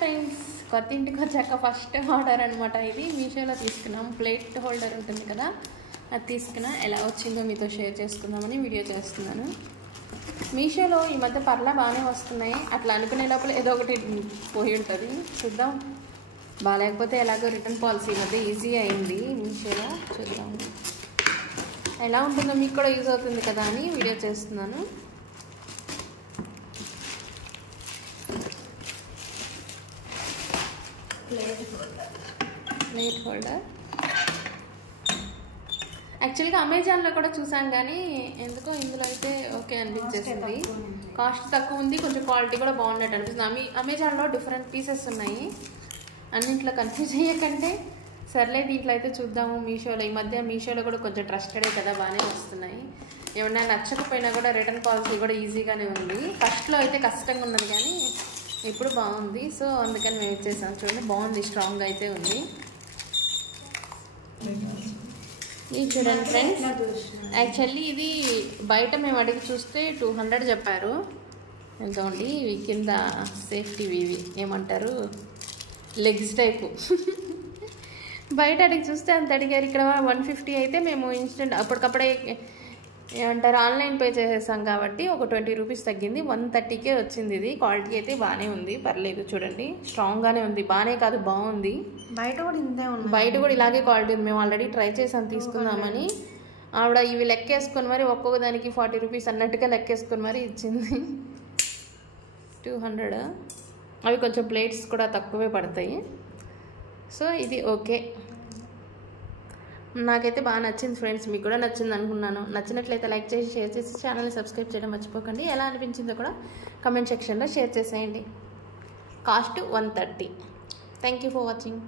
Friends, కొత్త ఇంటికి వచ్చాక ఫస్ట్ ఆర్డర్ అనమాట ఇది. మీషోలో తీసుకున్నాం. ప్లేట్ హోల్డర్ ఉంటుంది కదా, అది తీసుకున్నా. ఎలా వచ్చిందో మీతో షేర్ చేసుకుందామని వీడియో చేస్తున్నాను. మీషోలో ఈ మధ్య పర్లా బాగానే వస్తున్నాయి. అట్లా అనుకునే లోపల ఏదో ఒకటి పోయి ఉంటుంది. చూద్దాం, బాగాలేకపోతే ఎలాగో రిటర్న్ పాలసీ మధ్య ఈజీ అయింది మీషోలో. చూద్దాం ఎలా ఉంటుందో, మీకు కూడా యూజ్ అవుతుంది కదా అని వీడియో చేస్తున్నాను. ప్లేట్ హోల్డర్ యాక్చువల్గా అమెజాన్లో కూడా చూసాం, కానీ ఎందుకో ఇందులో అయితే ఓకే అనిపించేసింది. కాస్ట్ తక్కువ ఉంది, కొంచెం క్వాలిటీ కూడా బాగున్నట్టు అనిపిస్తుంది. అమెజాన్లో డిఫరెంట్ పీసెస్ ఉన్నాయి. అన్నింట్లో కన్ఫ్యూజ్ అయ్యేకంటే సర్లే దీంట్లో అయితే చూద్దాము. మీషోలో ఈ మధ్య మీషోలో కూడా కొంచెం ట్రస్టెడే కదా, బాగానే వస్తున్నాయి. ఏమన్నా నచ్చకపోయినా కూడా రిటర్న్ పాలసీ కూడా ఈజీగానే ఉంది. ఫస్ట్లో అయితే కష్టంగా ఉన్నది, కానీ ఇప్పుడు బాగుంది. సో అందుకని మేము ఇచ్చేసాం. చూడండి, బాగుంది, స్ట్రాంగ్గా అయితే ఉంది. ఇది చూడండి ఫ్రెండ్స్, యాక్చువల్లీ ఇది బయట మేము అడిగి చూస్తే 200 చెప్పారు. ఎంతోండి ఇవి కింద సేఫ్టీవి, ఇవి ఏమంటారు, లెగ్స్ టైపు. బయట అడిగి చూస్తే అంత అడిగారు. ఇక్కడ 150 అయితే మేము ఇన్స్టెంట్ అప్పటికప్పుడే ఏమంటారు ఆన్లైన్ పే చేసేసాం కాబట్టి ఒక 20 రూపీస్ తగ్గింది. 130కే వచ్చింది. ఇది క్వాలిటీ అయితే బాగానే ఉంది, పర్లేదు. చూడండి, స్ట్రాంగ్గానే ఉంది. బాగానే కాదు, బాగుంది. బయట కూడా ఇంతే ఉంది. బయట కూడా ఇలాగే క్వాలిటీ ఉంది. మేము ఆల్రెడీ ట్రై చేసాం తీసుకుందామని. ఆవిడ ఇవి లెక్కేసుకొని మరి ఒక్కొక్క దానికి 40 రూపీస్ అన్నట్టుగా లెక్కేసుకొని మరి ఇచ్చింది. 200. అవి కొంచెం ప్లేట్స్ కూడా తక్కువే పడతాయి. సో ఇది ఓకే, నాకైతే బాగా నచ్చింది ఫ్రెండ్స్. మీకు కూడా నచ్చింది అనుకున్నాను. నచ్చినట్లయితే లైక్ చేసి, షేర్ చేసి, ఛానల్ని సబ్స్క్రైబ్ చేయడం మర్చిపోకండి. ఎలా అనిపించిందో కూడా కమెంట్ సెక్షన్లో షేర్ చేసేయండి. Cost 130. Thank you for watching.